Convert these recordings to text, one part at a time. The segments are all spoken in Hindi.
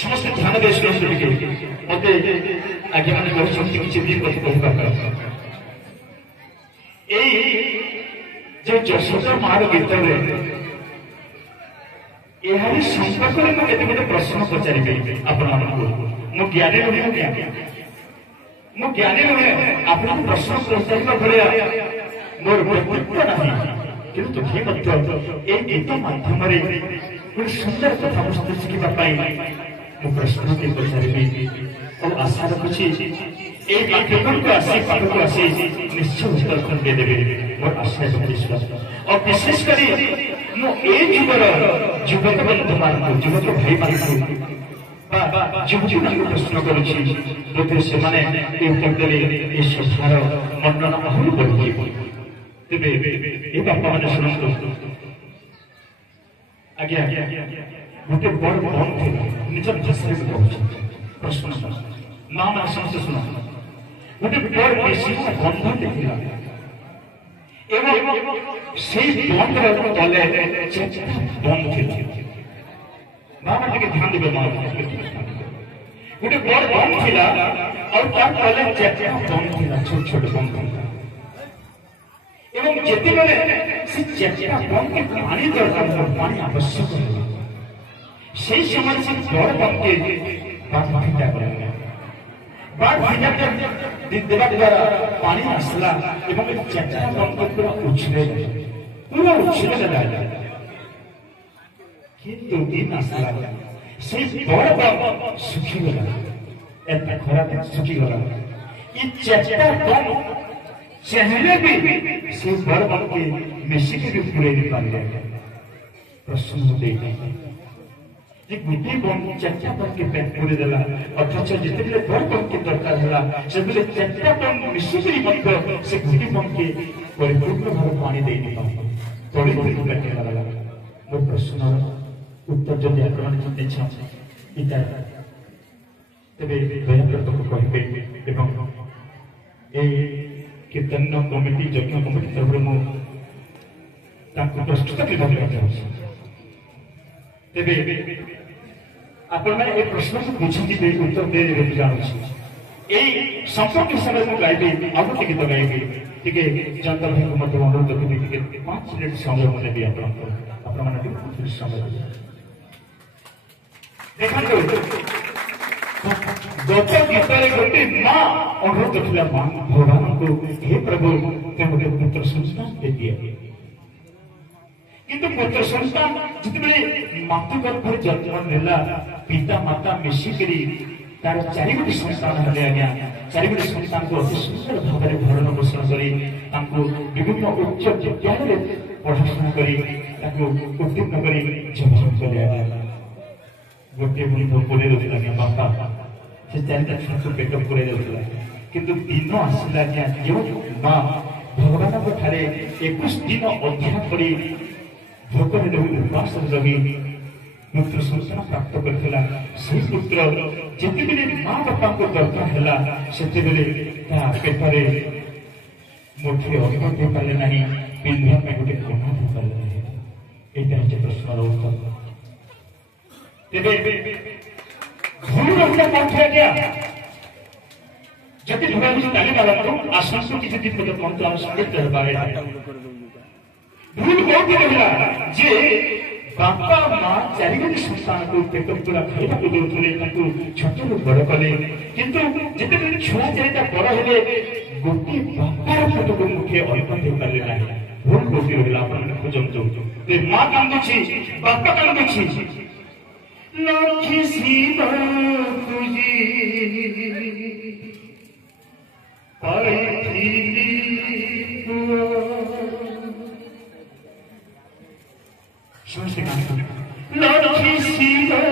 समस्त ध्यान दे मत आज्ञा मैंने किसी भी कथ कह जो जशोदा मार गीत यार संपर्क में मुझे गोटे प्रश्न पचारि आपको ज्ञानी नुहे मु ज्ञानी नुहे आपको प्रश्न पचार भाया मोर व्यक्तित्व ना कि गीत माध्यम गोटे सुंदर कथा मत शिखा प्रश्न के पचारि और आशा रखुची माध्यम को आसी पाठ को आसी निश्चय उत्तर देदेवे मोर आशा एवं विश्वास और विशेषकर जुगर युवक बंधु मान युवक भाई मान युवती मान प्रश्न करुचे से उत्तर देले संसार मंडन आहरी बढ़ी तेरे बापा मैंने शुणु आज्ञा गोटे बड़ बन थे निज भाषा प्रश्न माँ मैंने समस्त शुण गोटे बड़ बेसी बंध देखला से बंद तले बंद थे माँ मैंने ध्यान देवे माँ गोटे बड़ बंद थिला और तले चेता बंद थिला छोट छोट बंद एवं जिते बेले से चेता बंद के पानी दरकार पानी आवश्यक से समय से बड़ बंद के बात फिटा कर बाढ़ देवा द्वारा पानी आसला एवं चेता बंद पूरा उछले किंतु दिन आसला से बड़ बंद सुखीगला एत खरा सुखीगला चेता बंद चाहले भी से बड़ बंद के मिसिक भी पूरे नहीं पारे प्रश्न गोटे बंद चेता बंद के पेट पूरे देला अथच जिते बड़ बंद के दरकार है से चेता बंद मिसिक से गोटे बंद के परिपूर्ण भाव पानी दे तले तले पेटे लगा मोर प्रश्न उत्तर जब आपने इच्छा तेरे दयाव्रत को कहे कीर्तन कमिटी यज्ञ कमिटी तरफ प्रस्तुत तेरे आपण मैंने प्रश्न को बुझी उत्तर दे जानूँ यही संपर्क हिसाब से गाइबी आउ गोटे गीत गाइबी टी जनता भाई को मत अनुरोध रखी 5 मिनिट समय मैंने भी आप समय देखा गत गीतार गोटे माँ अनुरोध रखिला माँ भगवान को हे प्रभु ते गोटे पुत्र संतान दे दिए किंतु पुत्र संतान जिते मातृ गर्भ जन्म नेला पिता माता मिशिकी तार 4 गोटी संतान हेले आज्ञा 4 गोटी संतान को अति सुंदर भाव में भरण पोषण कर विभिन्न उच्च विद्यालय पढ़ाशुना कर उत्तीर्ण कर जन्म कले गोटे बोले रहा बापा से 4टा छुआ को पेट पूरे रहा किंतु दिन आसला जो माँ भगवान को ठारे 21 दिन अध्ययन कर भोकर उपास रही पुत्र संतान प्राप्त करथिला से पुत्र जिते बेले माँ बापा को दरकार है से पेटरे मुठे अन्न दे पारे ना पिंधा गोटे कना दे पारे यहाँ हूँ प्रश्न उत्तर तेरे भूल रखना पाठ्य क्या जब धरा ताली वाला आश्वासन किसी दिन मंत्र हम संगीत भूल बहुत रहा जे बापा माँ 4 गोटी संतान को पेट पूरा खाइबा को दौले छोट बड़ कले किंतु जिते छुआ 4टा बड़ हेले गोटे बापार पेट को मुखे अल्प दे पारे ना भूल बहुत रहा अपन खोजु माँ कांदुची बापा कांदुची लक्ष्मी सीमा तुझी लक्ष्मी सीमा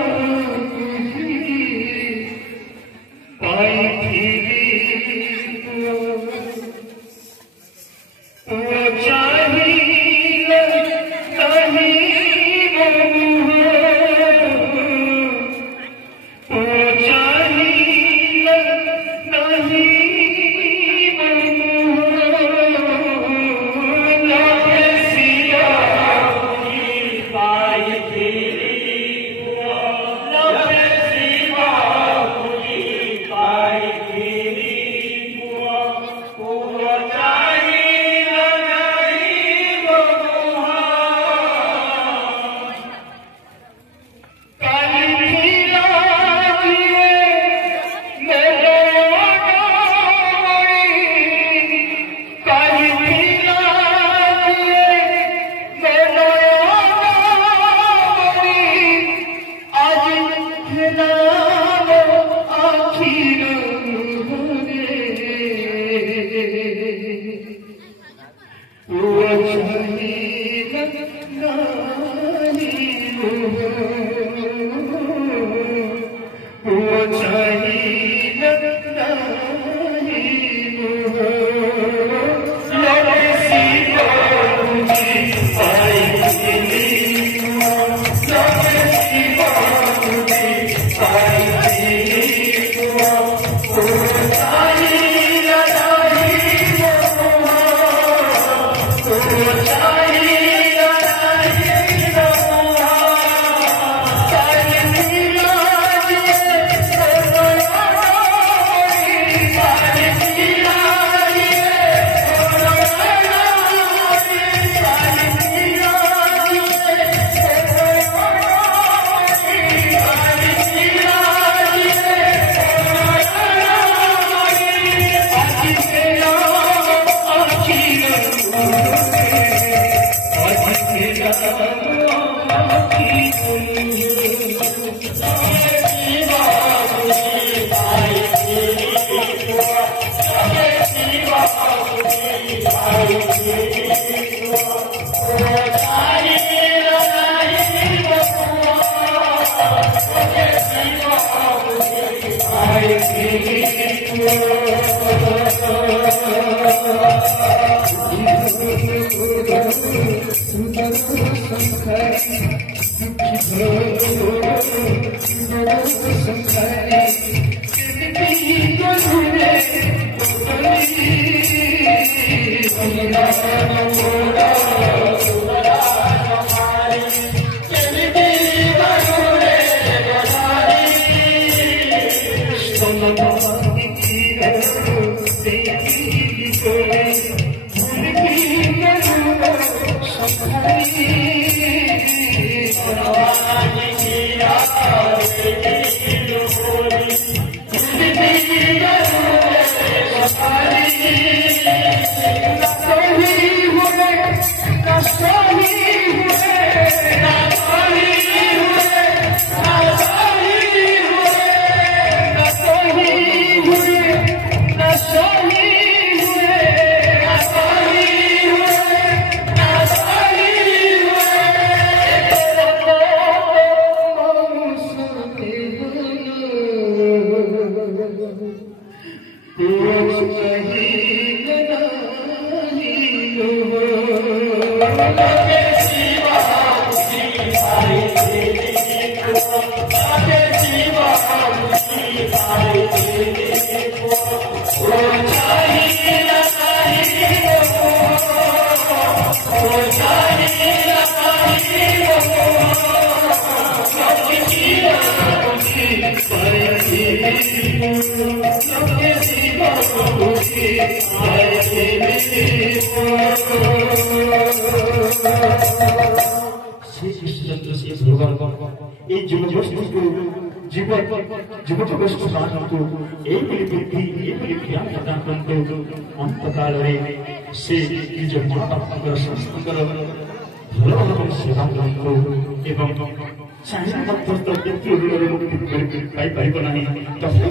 सेवा